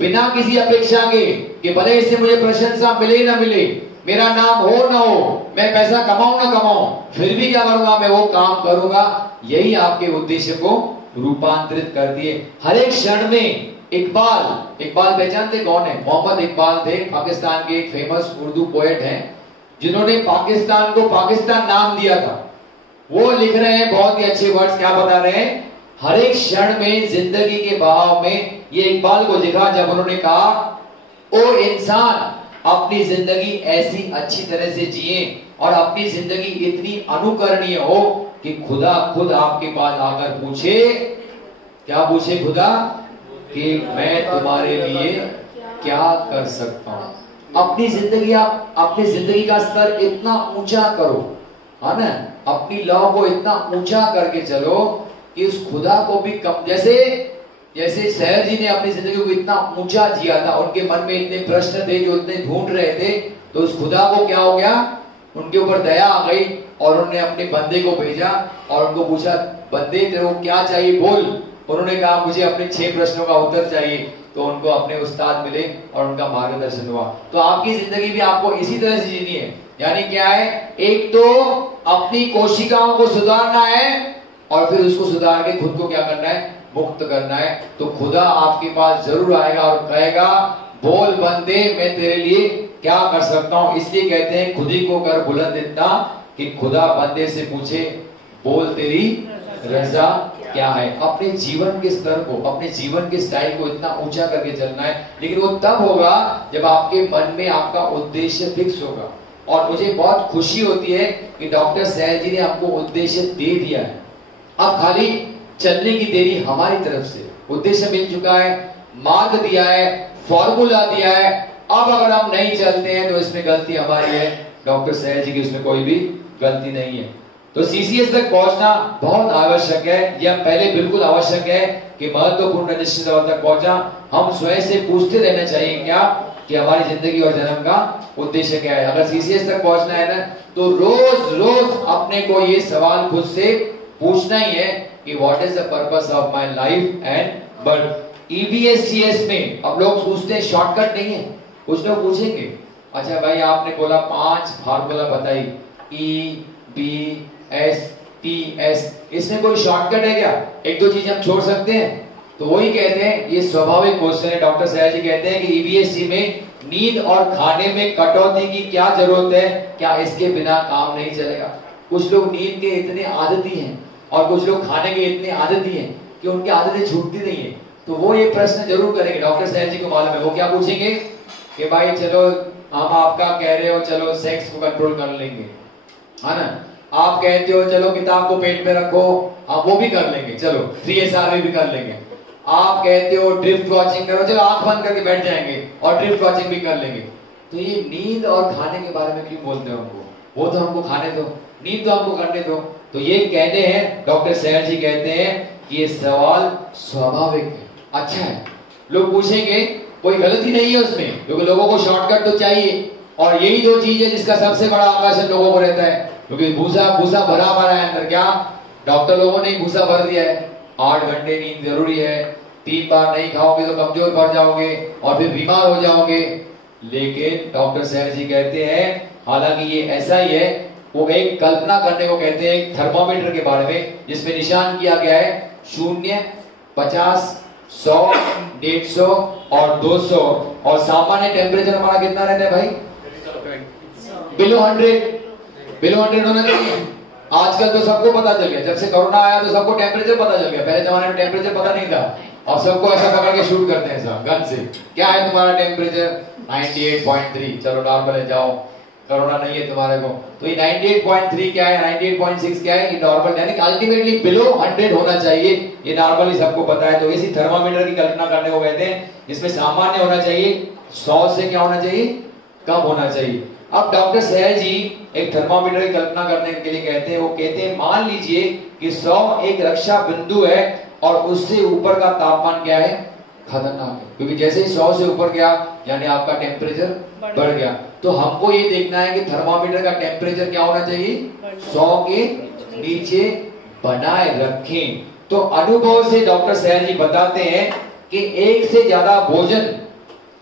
बिना किसी अपेक्षा के कि भले इससे मुझे प्रशंसा मिले ना मिले, मेरा नाम हो ना हो, मैं पैसा कमाऊं ना कमाऊं, फिर भी क्या करूंगा, मैं वो काम करूंगा। यही आपके उद्देश्य को रूपांतरित कर दिए। हर एक क्षण में इकबाल पहचानते कौन है, मोहम्मद इकबाल थे, पाकिस्तान के एक फेमस उर्दू पोएट हैं, जिन्होंने पाकिस्तान को पाकिस्तान नाम दिया था। वो लिख रहे हैं बहुत ही अच्छे वर्ड्स, क्या बता रहे हैं, हर एक क्षण में जिंदगी के बहाव में। ये इकबाल को लिखा जब उन्होंने कहा, ओ इंसान अपनी जिंदगी ऐसी अच्छी तरह से जिए और अपनी जिंदगी इतनी अनुकरणीय हो कि खुदा खुद आपके पास आकर पूछे, क्या पूछे खुदा, कि मैं तुम्हारे लिए क्या कर सकता हूं। अपनी जिंदगी, आप अपनी जिंदगी का स्तर इतना ऊंचा करो, है ना, अपनी लौ को इतना ऊंचा करके चलो कि उस खुदा को भी कम, जैसे सैयद जी ने अपनी जिंदगी को इतना ऊंचा जिया था, उनके मन में इतने प्रश्न थे जो इतने ढूंढ रहे थे, तो उस खुदा को क्या हो गया, उनके ऊपर दया आ गई और उन्होंने अपने बंदे को भेजा और उनको पूछा, बंदे तेरे को क्या चाहिए बोल। उन्होंने कहा मुझे अपने 6 प्रश्नों का उत्तर चाहिए, तो उनको अपने उस्ताद मिले और उनका मार्गदर्शन हुआ। तो आपकी जिंदगी भी आपको इसी तरह से जीनी है। यानी क्या है, एक तो अपनी कोशिकाओं को सुधारना है और फिर उसको सुधार के खुद को क्या करना है, मुक्त करना है। तो खुदा आपके पास जरूर आएगा और कहेगा बोल बंदे मैं तेरे लिए क्या कर सकता हूं। इसलिए कहते हैं खुद ही को कर बुलंद इतना कि खुदा बंदे से पूछे बोल तेरी रजा क्या है। अपने जीवन के स्तर को, अपने जीवन के स्टाइल को इतना ऊंचा करके चलना है। लेकिन वो तब होगा जब आपके मन में आपका उद्देश्य फिक्स होगा। और मुझे बहुत खुशी होती है कि डॉक्टर सहज जी ने आपको उद्देश्य दे दिया है। अब खाली चलने की देरी हमारी तरफ से। उद्देश्य मिल चुका है, मार्ग दिया है, फॉर्मूला दिया है। अब अगर हम नहीं चलते हैं तो इसमें गलती हमारी है, डॉक्टर सहज जी की उसमें कोई भी गलती नहीं है। तो सीसीएस तक पहुंचना बहुत आवश्यक है। यह पहले बिल्कुल आवश्यक है कि महत्वपूर्ण निश्चित लेवल तक पहुंचा। हम स्वयं से पूछते रहना चाहिए क्या कि हमारी जिंदगी और जन्म का उद्देश्य क्या है। अगर सीसीएस तक पहुंचना है ना, तो रोज रोज अपने को ये सवाल खुद से पूछना ही है कि what is the purpose of my life and birth. ईबीएससीएस में अब लोग पूछते हैं, शॉर्टकट नहीं है। कुछ लोग पूछेंगे अच्छा भाई आपने बोला 5 फार्मूला बताई, E B S T S, इसमें कोई शॉर्टकट है क्या? 1-2 चीज हम छोड़ सकते हैं? तो वही कहते हैं ये स्वाभाविक क्वेश्चन है। डॉक्टर सहज जी कहते हैं कि ईबीएससी में नींद और खाने में कटौती की क्या जरूरत है, क्या इसके बिना काम नहीं चलेगा? कुछ लोग नींद के इतने आदती हैं और कुछ लोग खाने के इतने आदती हैं कि उनकी आदतें छूटती नहीं है। तो वो ये प्रश्न जरूर करेंगे, डॉक्टर सहज जी को मालूम है। वो क्या पूछेंगे कि भाई चलो हम आपका कह रहे हो चलो सेक्स को कंट्रोल कर लेंगे, है ना, आप कहते हो चलो किताब को पेट में रखो, हम वो भी कर लेंगे, चलो 3SR भी कर लेंगे। आप कहते हो ड्रिफ्ट वॉचिंग करो, चलो आंख बंद करके बैठ जाएंगे और ड्रिफ्ट वॉचिंग भी कर लेंगे। तो ये नींद और खाने के बारे में क्यों बोलते हो हमको? वो तो हमको खाने दो, नींद तो हमको करने दो। तो ये कहते हैं डॉक्टर सहज जी कहते हैं कि ये सवाल स्वाभाविक है, अच्छा है। लोग पूछेंगे, कोई गलती नहीं है उसमें, क्योंकि लोगों को शॉर्टकट तो चाहिए। और यही 2 चीज है जिसका सबसे बड़ा आकर्षण लोगों को रहता है, क्योंकि भूसा भरा भरा है अंदर। क्या डॉक्टर लोगों ने भूसा भर दिया है, 8 घंटे नींद जरूरी है, 3 बार नहीं खाओगे तो कमजोर पड़ जाओगे और फिर बीमार हो जाओगे। लेकिन डॉक्टर सहज जी कहते हैं हालांकि ये ऐसा ही है, वो एक कल्पना करने को कहते हैं एक थर्मामीटर के बारे में जिसमें निशान किया गया है 0, 50, 100, 150 और 200। और सामान्य टेम्परेचर हमारा कितना रहता है भाई? बिलो 100 होना चाहिए। आजकल तो सबको पता चल गया, जब से कोरोना आया तो सबको टेम्परेचर पता चल गया। पहले जमाने में टेम्परेचर पता नहीं था और सबको ऐसा पकड़ के शूट करते हैं सब गन से। क्या है तुम्हारा टेम्परेचर? 98.3, चलो नॉर्मल है, जाओ, कोरोना नहीं है तुम्हारे को। तो ये 98.3 क्या है, 98.6 क्या है, ये नॉर्मल, यानी अल्टीमेटली बिलो 100 होना चाहिए। ये नॉर्मली सबको पता है। तो इसी थर्मामीटर की कल्पना करने को कहते हैं, इसमें सामान्य होना चाहिए, 100 से क्या होना चाहिए, कम होना चाहिए। अब डॉक्टर सहज जी एक थर्मामीटर की कल्पना करने के लिए कहते हैं, वो कहते हैं मान लीजिए कि 100 एक रक्षा बिंदु है और उससे ऊपर का तापमान क्या है, खतरनाक है। क्योंकि जैसे ही 100 से ऊपर गया यानी आपका टेम्परेचर बढ़ गया। तो हमको ये देखना है कि थर्मामीटर का टेम्परेचर क्या होना चाहिए, 100 के नीचे बनाए रखें। तो अनुभव से डॉक्टर सहज जी बताते हैं कि एक से ज्यादा भोजन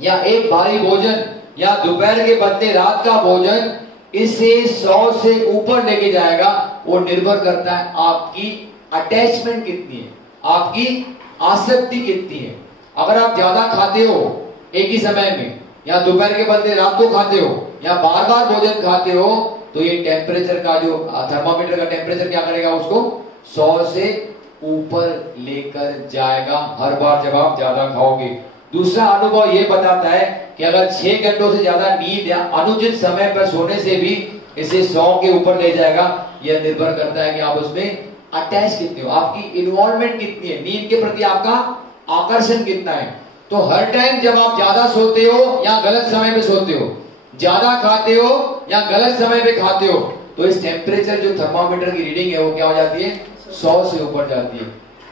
या एक भारी भोजन या दोपहर के बदले रात का भोजन इसे 100 से ऊपर लेके जाएगा। वो निर्भर करता है आपकी अटैचमेंट कितनी है, आपकी आसक्ति कितनी है। अगर आप ज्यादा खाते हो एक ही समय में, या दोपहर के बदले रात को खाते हो, या बार बार भोजन खाते हो, तो ये टेम्परेचर का जो थर्मामीटर का टेम्परेचर क्या करेगा, उसको 100 से ऊपर लेकर जाएगा हर बार जब आप ज्यादा खाओगे। दूसरा अनुभव ये बताता है कि अगर 6 घंटों से ज्यादा नींद या अनुचित समय पर सोने से भी इसे 100 के ऊपर ले जाएगा। यह निर्भर करता है कि आप उसमें अटैच कितने हो, आपकी इन्वॉल्वमेंट कितनी है, नींद के प्रति आपका आकर्षण कितना है। तो हर टाइम जब आप ज्यादा सोते हो या गलत समय पे सोते हो, ज्यादा खाते हो या गलत समय पे खाते हो, तो इस टेम्परेचर जो थर्मामीटर की रीडिंग है वो क्या हो जाती है, 100 से ऊपर जाती है।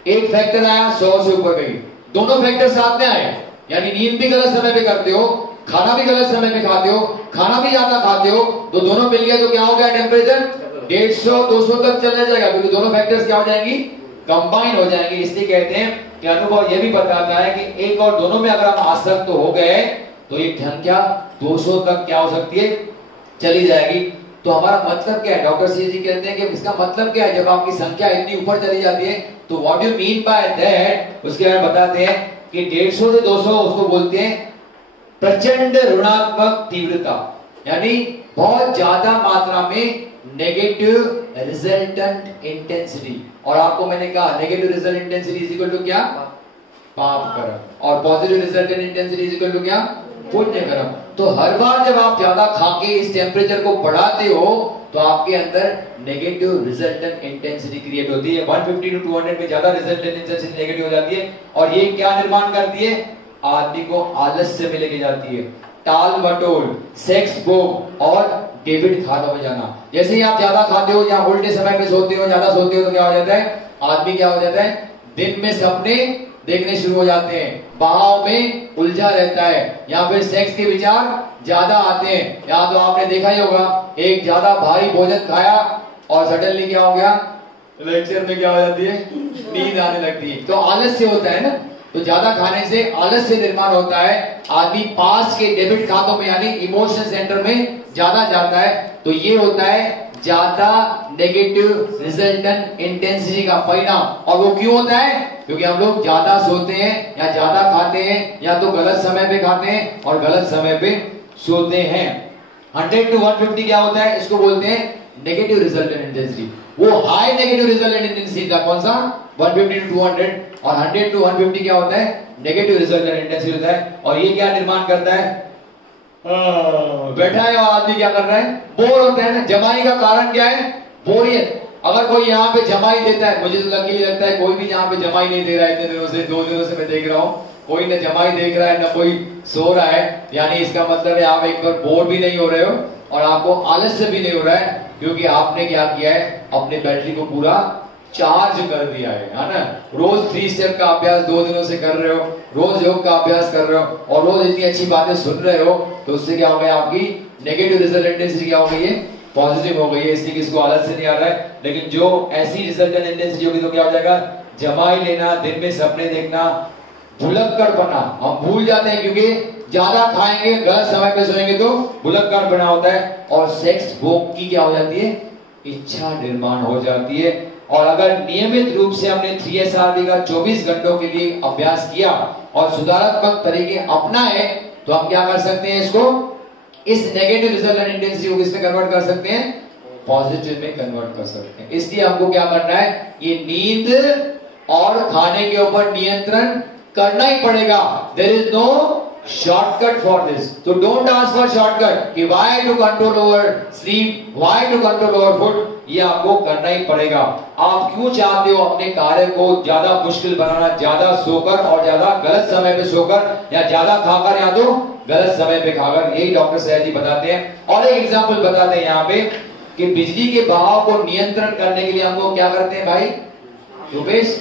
एक फैक्टर आया 100 से ऊपर गई, दोनों फैक्टर साथ में आए, यानी नींद भी गलत समय पे करते हो, खाना भी गलत समय पे खाते हो, खाना भी ज्यादा खाते हो, तो दोनों मिल गए तो क्या हो गया, टेम्परेचर 150-200 तक चलने जाएगा, क्योंकि दोनों फैक्टर्स क्या हो जाएंगी, कंबाइन हो जाएंगे। इसलिए कहते हैं कि अनुभव यह भी बताता है कि एक और दोनों में अगर हम आसक्त हो गए तो ये संख्या 200 तक क्या हो सकती है, चली जाएगी। तो हमारा मतलब क्या है, डॉक्टर सी जी कहते हैं कि इसका मतलब क्या है, जब आपकी संख्या इतनी ऊपर चली जाती है तो what you mean by that, उसके बारे में बताते हैं कि 150 से 200 उसको बोलते हैं प्रचंड ऋणात्मक तीव्रता, यानी बहुत ज्यादा मात्रा में नेगेटिव रिजल्टेंट इंटेंसिटी। और आपको मैंने कहा negative result intensity is equal to क्या, पाप कर्म, और positive resultant intensity is equal to क्या, पुण्य कर्म। तो हर बार जब आप ज्यादा खा के इस टेम्परेचर को बढ़ाते हो तो आपके अंदर नेगेटिव रिजल्टेंट इंटेंसिटी क्रिएट होती है। 150 टू 200 में ज्यादा रिजल्टेंट इंटेंसिटी नेगेटिव हो जाती है, और ये क्या निर्माण करती है, आदमी को आलस्य में लेके जाती है, टाल मटोल, सेक्स भोग और डेबिट खातों में जाना। जैसे ही आप ज्यादा खाते हो या उल्टे समय पे सोते हो, ज्यादा सोते हो, तो क्या हो जाता है, आदमी क्या हो जाता है, दिन में सपने देखने शुरू हो जाते हैं, बहाव में उलझा रहता है, या फिर सेक्स के विचार ज्यादा आते हैं। या तो आपने देखा ही होगा, एक ज्यादा भारी भोजन खाया और सडनली क्या हो गया, लेक्चर में क्या हो जाती है, नींद आने लगती है। तो आलस्य होता है ना, तो ज्यादा खाने से आलस्य निर्माण होता है, आदमी पास के डेबिट खातों में यानी इमोशन सेंटर में ज्यादा जाता है। तो ये होता है ज्यादा नेगेटिव रिजल्टेंट इंटेंसिटी का परिणाम। और वो क्यों होता है, क्योंकि हम लोग ज्यादा सोते हैं या ज्यादा खाते हैं, या तो गलत समय पे खाते हैं और गलत समय पे सोते हैं। 100 टू 150 क्या होता है, इसको बोलते हैं नेगेटिव रिजल्टेंट इंटेंसिटी। वो हाई नेगेटिव रिजल्टेंट इंटेंसिटी था कौन सा, 150 टू 200, और 100 टू 150 क्या होता है, नेगेटिव रिजल्टेंट इंटेंसिटी होता है। और ये क्या निर्माण करता है, बैठा है और आदमी क्या कर रहा है, बोर होता है ना। जमाई का कारण क्या है, बोरियत। अगर कोई यहाँ पे जमाई देता है, मुझे तो लकीली लगता है कोई भी यहाँ पे जमाई नहीं दे रहा है इतने दिनों से, 2 दिनों से मैं देख रहा हूँ, कोई न जमाई देख रहा है न कोई सो रहा है, यानी इसका मतलब है आप एक बार बोर भी नहीं हो रहे हो और आपको आलस्य भी नहीं हो रहा है, क्योंकि आपने क्या किया है, अपने बैटरी को पूरा चार्ज कर दिया है ना। रोज 3 स्टेप का अभ्यास 2 दिनों से कर रहे हो, रोज योग का अभ्यास कर रहे हो, और रोज इतनी अच्छी बातें सुन रहे हो, तो उससे क्या हो गया, आपकी नेगेटिव रिजल्ट इंटेंसिटी क्या हो गई है, पॉजिटिव हो गई है। इसलिए किसको आलस से नहीं आ रहा है। लेकिन जो ऐसी रिजल्ट इंटेंसिटी होगी तो क्या हो जाएगा, जमाई लेना, दिन में सपने देखना, भुलक्कड़पना, हम भूल जाते हैं क्योंकि ज्यादा खाएंगे, गलत समय पे सोएंगे तो भुलक्कड़पना होता है। और सेक्स भोग की क्या हो जाती है, इच्छा निर्माण हो जाती है। और अगर नियमित रूप से हमने 3SRD का 24 घंटों के लिए अभ्यास किया और सुधारात्मक तरीके अपनाए, तो हम क्या कर सकते हैं, इसको, इस नेगेटिव रिजल्ट इंटेंसिटी को किसमें कन्वर्ट कर सकते हैं, पॉजिटिव में कन्वर्ट कर सकते हैं। इसलिए हमको क्या करना है, ये नींद और खाने के ऊपर नियंत्रण करना ही पड़ेगा। There is no shortcut for this, तो डोंट आस्क फॉर शॉर्टकट कि why to control over sleep, why to control over food, ये आपको करना ही पड़ेगा। आप क्यों चाहते हो अपने कार्य को ज्यादा मुश्किल बनाना, ज्यादा सोकर और ज्यादा गलत समय पे सोकर, या ज्यादा खाकर या तो गलत समय पे खाकर, यही डॉक्टर सैयद जी बताते हैं। और एक एग्जांपल बताते हैं यहाँ पे कि बिजली के बहाव को नियंत्रण करने के लिए हमको क्या करते हैं भाई, रुपेश,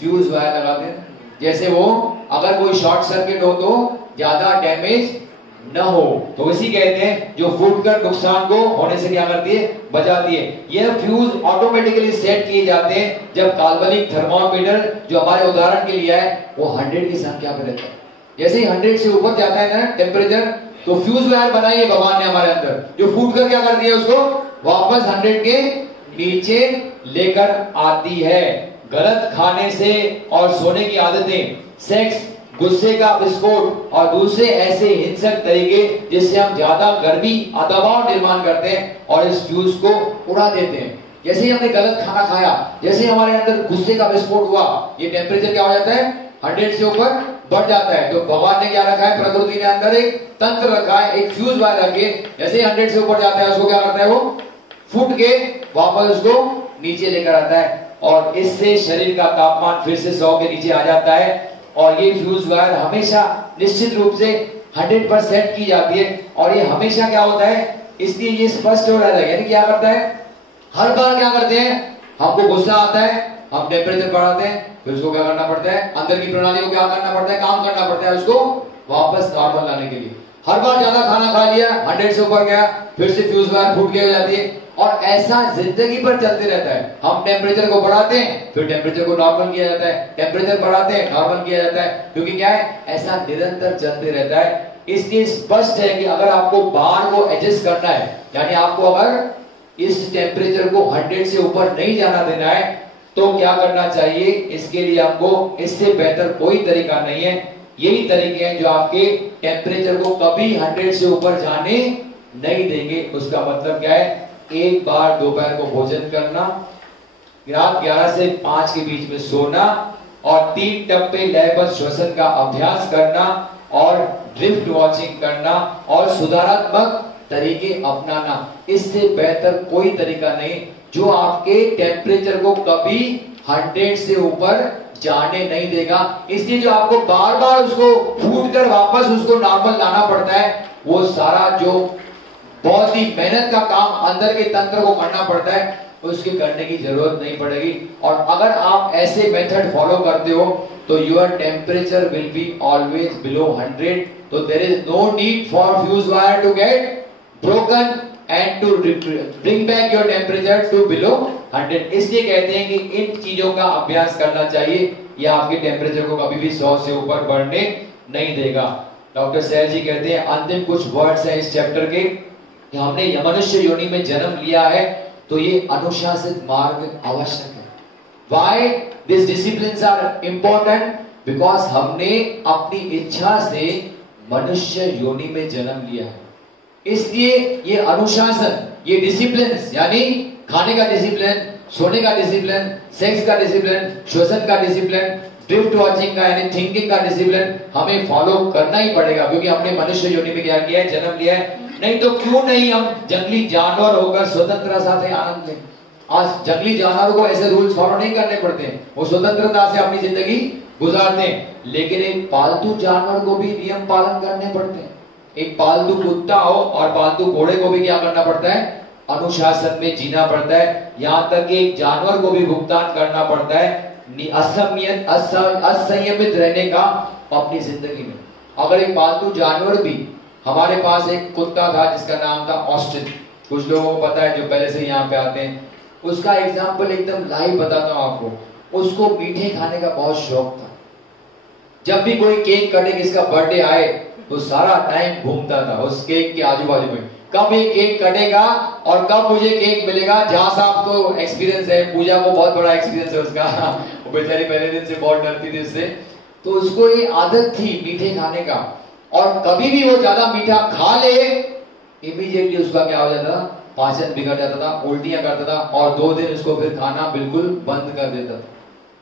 फ्यूज वायर लगाते हैं। जैसे वो अगर कोई शॉर्ट सर्किट हो तो ज्यादा डैमेज न हो, तो इसी कहते हैं जो फूटकर नुकसान को होने से क्या करती है, बचाती है। यह फ्यूज ऑटोमेटिकली सेट किए जाते हैं जब काल्पनिक थर्मामीटर जो हमारे उदाहरण के लिए है वो 100 की संख्या पर रहता है। जैसे ही 100 से ऊपर जाता है ना टेम्परेचर, तो फ्यूज वायर बनाई है भगवान ने हमारे अंदर, जो फूट कर क्या करती है, उसको वापस 100 के नीचे लेकर आती है। गलत खाने से और सोने की आदतें, सेक्स, गुस्से का विस्फोट और दूसरे ऐसे हिंसक तरीके जिससे हम ज्यादा गर्मी, दबाव निर्माण करते हैं और इस फ्यूज को उड़ा देते हैं। जैसे ही हमने गलत खाना खाया, जैसे ही हमारे अंदर गुस्से का विस्फोट हुआ, ये टेम्परेचर क्या हो जाता है, 100 से ऊपर बढ़ जाता है। तो भगवान ने क्या रखा है, प्रकृति ने अंदर एक तंत्र रखा है, एक फ्यूज वायर रखे, जैसे ही 100 से ऊपर जाता है उसको क्या करता है, वो फूट के वापस उसको नीचे लेकर आता है, और इससे शरीर का तापमान फिर से 100 के नीचे आ जाता है। और ये फ्यूज वायर हमेशा निश्चित रूप से 100 पर सेट की जाती है, और ये हमेशा क्या होता है, इसलिए ये स्पष्ट हो रहा है। यानी क्या करता है, हर बार क्या करते हैं, हमको गुस्सा आता है, हम टेम्परेचर बढ़ाते हैं, फिर उसको क्या करना पड़ता है, अंदर की प्रणाली को क्या करना पड़ता है, काम करना पड़ता है उसको वापस नॉर्मल लाने के लिए। हर बार ज्यादा खाना खा लिया, 100 से ऊपर गया, फिर से फ्यूज वायर फूट के हो जाती है, और ऐसा जिंदगी पर चलते रहता है। हम टेम्परेचर को बढ़ाते हैं, फिर टेम्परेचर को नॉर्मल किया जाता है, टेम्परेचर बढ़ाते हैं, नॉर्मल किया जाता है, क्योंकि क्या है, ऐसा निरंतर चलते रहता है। इसलिए स्पष्ट है कि अगर आपको बार को एडजस्ट करना है, यानी आपको अगर इस टेम्परेचर को 100 से ऊपर नहीं जाना देना है, तो क्या करना चाहिए, इसके लिए आपको इससे बेहतर कोई तरीका नहीं है। यही तरीके हैं जो आपके टेम्परेचर को कभी 100 से ऊपर जाने नहीं देंगे। उसका मतलब क्या है, एक बार दोपहर को भोजन करना, रात 11 से 5 के बीच में सोना, और 3 टप्पे लयबद्ध श्वसन का अभ्यास करना, और ड्रिफ्ट वॉचिंग करना, और सुधारात्मक तरीके अपनाना। इससे बेहतर कोई तरीका नहीं जो आपके टेम्परेचर को कभी 100 से ऊपर जाने नहीं देगा। इसलिए जो आपको बार बार उसको फूट कर वापस उसको नॉर्मल लाना पड़ता है, वो सारा जो बहुत ही मेहनत का काम अंदर के तंत्र को करना पड़ता है, उसके करने की जरूरत नहीं पड़ेगी। और अगर आप ऐसे मेथड फॉलो करते हो तो your temperature will be always below 100। तो there is no need for fuse wire to get broken and to bring back your temperature to below 100। इसलिए कहते हैं कि इन चीजों का अभ्यास करना चाहिए, यह आपके टेम्परेचर को कभी भी 100 से ऊपर बढ़ने नहीं देगा। डॉक्टर सहज जी कहते हैं, अंतिम कुछ वर्ड्स हैं इस चैप्टर के, कि हमने मनुष्य योनि में जन्म लिया है तो ये अनुशासित मार्ग आवश्यक है। Why these disciplines are important? Because हमने अपनी इच्छा से मनुष्य योनि में जन्म लिया है, इसलिए ये अनुशासन, ये डिसिप्लिन, यानी खाने का डिसिप्लिन, सोने का डिसिप्लिन, सेक्स का डिसिप्लिन, श्वसन का डिसिप्लिन, ड्रिफ्ट वॉचिंग का यानी थिंकिंग का डिसिप्लिन हमें फॉलो करना ही पड़ेगा, क्योंकि हमने मनुष्य योनि में क्या किया है, जन्म लिया है। नहीं तो क्यों नहीं हम जंगली जानवर होकर स्वतंत्रता से आनंद लें। आज जंगली जानवरों को ऐसे रूल्स फॉलो नहीं करने पड़ते हैं, वो स्वतंत्रता से अपनी जिंदगी गुजारते हैं। लेकिन एक पालतू जानवर को भी नियम पालन करने पड़ते हैं। एक पालतू कुत्ता हो और पालतू घोड़े को भी क्या करना पड़ता है, अनुशासन में जीना पड़ता है। यहाँ तक कि एक जानवर को भी भुगतान करना पड़ता है असंयमित रहने का अपनी जिंदगी में। अगर एक पालतू जानवर भी, हमारे पास एक कुत्ता था जिसका नाम था ऑस्टिन, कुछ लोगों को पता है जो पहले से यहाँ पे आते हैं, उसका एग्जाम्पल एकदम लाइव बताता हूँ आपको। उसको मीठे खाने का बहुत शौक था। जब भी कोई केक कटे, किसका बर्थडे आए, तो सारा टाइम घूमता था उस केक के आजू बाजू में, कब ये केक कटेगा और कब मुझे केक मिलेगा। जहां साहब तो एक्सपीरियंस है, पूजा को बहुत बड़ा एक्सपीरियंस है उसका वो बेचारी पहले दिन से बहुत डरती थी उससे, तो उसको ये आदत थी मीठे खाने का, और कभी भी वो ज्यादा मीठा खा ले, इमीडिएटली उसका क्या हो जाता था, पाचन बिगड़ जाता था, उल्टियां करता था, और 2 दिन उसको फिर खाना बिल्कुल बंद कर देता था।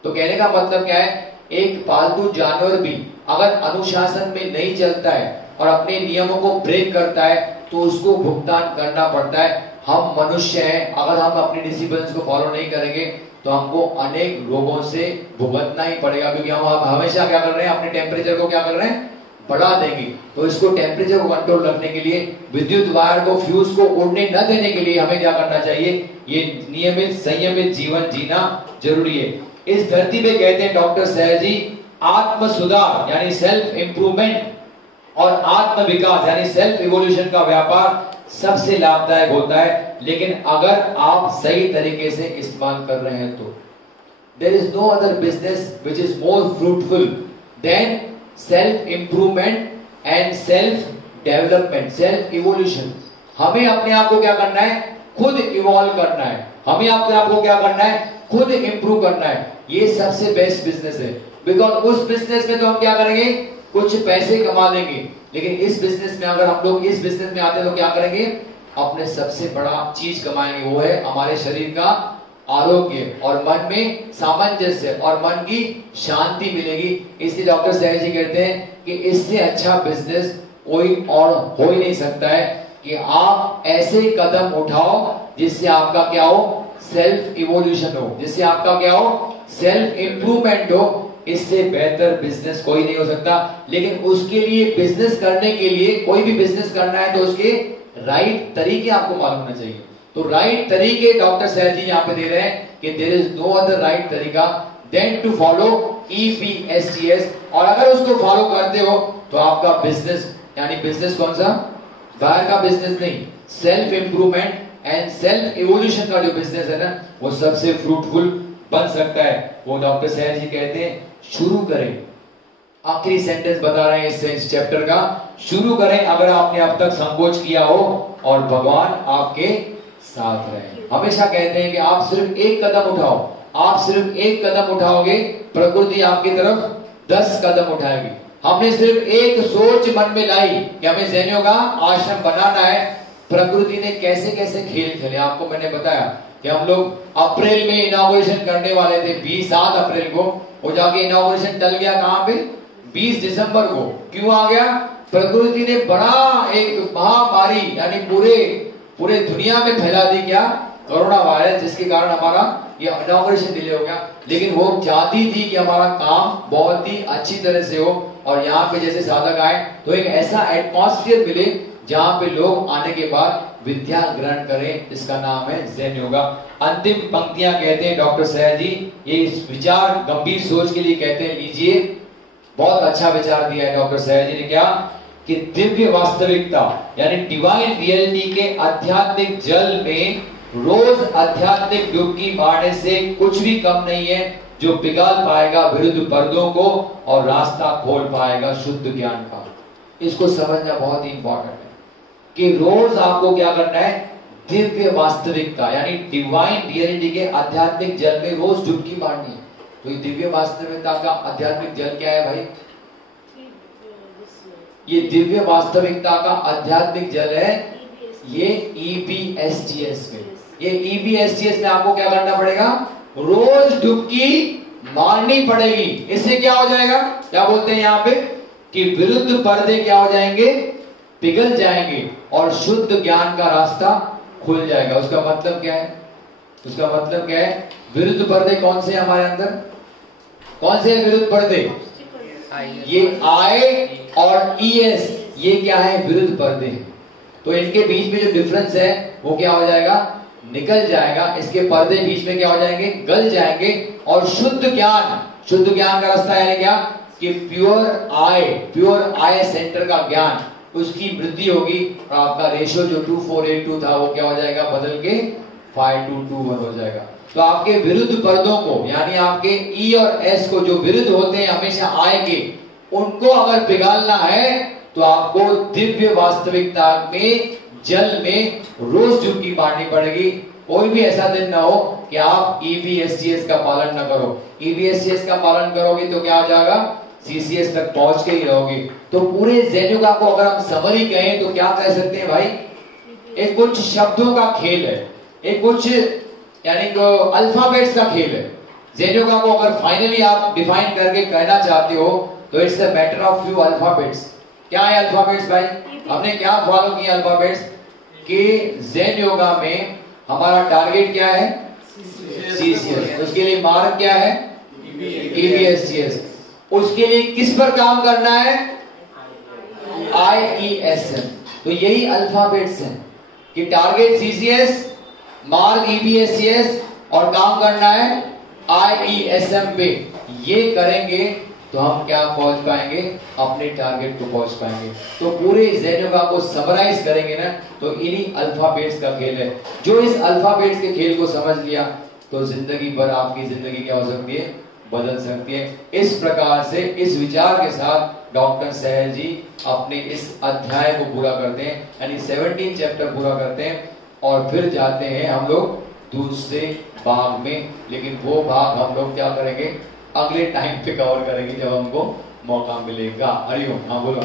तो कहने का मतलब क्या है, एक पालतू जानवर भी अगर अनुशासन में नहीं चलता है और अपने नियमों को ब्रेक करता है तो उसको भुगतान करना पड़ता है। हम मनुष्य हैं, अगर हम अपने डिसिप्लिन को फॉलो नहीं करेंगे तो हमको अनेक रोगों से भुगतना ही पड़ेगा, क्योंकि हम हमेशा क्या कर रहे हैं, अपने टेम्परेचर को क्या कर रहे हैं, बढ़ा देंगे। तो इसको टेम्परेचर को कंट्रोल रखने के लिए, विद्युत वायर को, फ्यूज को उड़ने न देने के लिए हमें क्या करना चाहिए, ये नियमित संयमित जीवन जीना जरूरी है। इस धरती पे कहते हैं डॉक्टर सहज जी, आत्म सुधार यानी सेल्फ इंप्रूवमेंट और आत्म विकास यानी सेल्फ इवोल्यूशन का व्यापार सबसे लाभदायक होता है, लेकिन अगर आप सही तरीके से इस्तेमाल कर रहे हैं तो। There is no other business which is more fruitful than self improvement and self development, self evolution। हमें अपने आप को क्या करना है, खुद इवॉल्व करना है, हमें अपने आप को क्या करना है, खुद इंप्रूव करना है। ये सबसे बेस्ट बिजनेस है, बिकॉज उस बिजनेस में तो हम क्या करेंगे, कुछ पैसे कमा लेंगे, लेकिन इस बिजनेस में अगर हम लोग इस बिजनेस में आते हैं तो क्या करेंगे, अपने सबसे बड़ा चीज कमाएंगे, वो है हमारे शरीर का आरोग्य और मन में सामंजस्य और मन की शांति मिलेगी। इसलिए डॉक्टर सहज जी कहते हैं कि इससे अच्छा बिजनेस कोई और हो ही नहीं सकता है कि आप ऐसे कदम उठाओ जिससे आपका क्या हो, सेल्फ इवोल्यूशन हो, जिससे आपका क्या हो, सेल्फ इंप्रूवमेंट हो। इससे बेहतर बिजनेस कोई नहीं हो सकता। लेकिन उसके लिए, बिजनेस करने के लिए, कोई भी बिजनेस करना है तो उसके राइट तरीके आपको मालूम होना चाहिए। तो राइट तरीके डॉक्टर सहज जी यहाँ पे दे रहे हैं कि there is no other right तरीका देन टू फॉलो EPSTS। और अगर उसको फॉलो करते हो तो आपका बिजनेस, यानी बिजनेस कौन सा, बाहर का बिजनेस नहीं, self improvement and self evolution का जो बिजनेस है ना, वो सबसे फ्रूटफुल बन सकता है। वो डॉक्टर सहज जी कहते हैं शुरू करें, आखिरी सेंटेंस बता रहे हैं इस चैप्टर का, शुरू करें अगर आपने अब तक संकोच किया हो और भगवान आपके साथ रहे। हमेशा कहते हैं कि आप सिर्फ एक कदम उठाओ, आप सिर्फ एक कदम उठाओगे, प्रकृति आपकी तरफ 10 कदम उठाएगी। हमने सिर्फ एक सोच मन में लाई कि हमें जैनियों का आश्रम बनाना है, प्रकृति ने कैसे कैसे खेल खेले। आपको मैंने बताया कि हम लोग अप्रैल में इनॉग्रेशन करने वाले थे, 7 अप्रैल को, वो जाके इनॉग्रेशन टल गया कहां पे, 20 दिसंबर को। क्यों आ गया? प्रकृति ने बड़ा एक महामारी यानी पूरे दुनिया में फैला दी, क्या, कोरोना वायरस, जिसके कारण हमारा ये इनॉग्रेशन डिले हो गया। लेकिन वो चाहती थी कि हमारा काम बहुत ही अच्छी तरह से हो और यहाँ पे जैसे साधक आए तो एक ऐसा एटमॉस्फेयर मिले जहाँ पे लोग आने के बाद विद्या ग्रहण करें। इसका नाम है ज़ेन योगा। अंतिम पंक्तियां कहते हैं डॉक्टर सहज जी, ये इस विचार गंभीर सोच के लिए कहते हैं, लीजिए, बहुत अच्छा विचार दिया है डॉक्टर सहज जी ने। क्या कि दिव्य वास्तविकता यानी डिवाइन रियलिटी के आध्यात्मिक जल में रोज आध्यात्मिक डुबकी मारने से कुछ भी कम नहीं है, जो पिघाल पाएगा विरुद्ध पर्दों को और रास्ता खोल पाएगा शुद्ध ज्ञान का। इसको समझना बहुत ही इंपॉर्टेंट है कि रोज आपको क्या करना है, दिव्य वास्तविकता यानी डिवाइन रियलिटी के आध्यात्मिक जल में रोज डुबकी मारनी है। तो ये दिव्य वास्तविकता का आध्यात्मिक जल क्या है भाई? ये दिव्य वास्तविकता का आध्यात्मिक जल है, ये EBSTS में। ये EBSTS में आपको क्या करना पड़ेगा, रोज डुबकी मारनी पड़ेगी। इससे क्या हो जाएगा, क्या बोलते हैं यहाँ पे कि विरुद्ध पर्दे क्या हो जाएंगे, पिघल जाएंगे और शुद्ध ज्ञान का रास्ता खुल जाएगा। उसका मतलब क्या है? उसका मतलब क्या है? विरुद्ध पर्दे कौन से हैं हमारे अंदर? कौन से हैं विरुद्ध पर्दे? ये I और ES, ये क्या है, विरुद्ध पर्दे हैं। तो इनके बीच में जो डिफरेंस है वो क्या हो जाएगा, निकल जाएगा। इसके पर्दे बीच में क्या हो जाएंगे, गल जाएंगे और शुद्ध ज्ञान का रास्ता यानी क्या कि प्योर आई सेंटर का ज्ञान, उसकी वृद्धि होगी और आपका रेशियो जो 2482 था वो क्या हो जाएगा, बदल के 5221 हो जाएगा। तो आपके विरुद्ध पर्दों को यानी आपके E और S को जो विरुद्ध होते हैं हमेशा I के, उनको अगर पिघालना है तो आपको दिव्य वास्तविकता में जल में रोज डुबकी मारनी पड़ेगी। कोई भी ऐसा दिन ना हो कि आप EBSTS का पालन न करो। EBSTS का पालन करोगे तो क्या हो जाएगा, CCS तक पहुंच के ही रहोगे। तो पूरे ज़ेन योगा को अगर हम समरी कहें तो क्या कह सकते हैं भाई, एक कुछ शब्दों का खेल है, एक कुछ यानी अल्फाबेट्स का खेल है। ज़ेन योगा को अगर फाइनली आप डिफाइन करके कहना चाहते हो तो it's a matter of few alphabets. क्या है अल्फाबेट्स भाई? हमने क्या फॉलो किया अल्फाबेट्स कि ज़ेन योगा में हमारा टारगेट क्या है, CCS। उसके लिए मार्ग क्या है, EBSTS। उसके लिए किस पर काम करना है, IESM। तो यही अल्फाबेट्स हैं कि टारगेट CCS, मार्ग EBSTS और काम करना है IESM पे। ये करेंगे तो हम क्या पहुंच पाएंगे, अपने टारगेट को पहुंच पाएंगे। तो पूरे ज़ेन योगा को समराइज करेंगे ना तो इन्हीं अल्फाबेट्स का खेल है। जो इस अल्फाबेट्स के खेल को समझ लिया तो जिंदगी भर आपकी जिंदगी क्या हो सकती है, बदल सकती है। इस प्रकार से इस विचार के साथ डॉक्टर सहज जी अपने इस अध्याय को पूरा करते हैं, यानी 17 चैप्टर पूरा करते हैं और फिर जाते हैं हम लोग दूसरे भाग में। लेकिन वो भाग हम लोग क्या करेंगे, अगले टाइम पे कवर करेंगे जब हमको मौका मिलेगा। हरिओम। हाँ बोलो।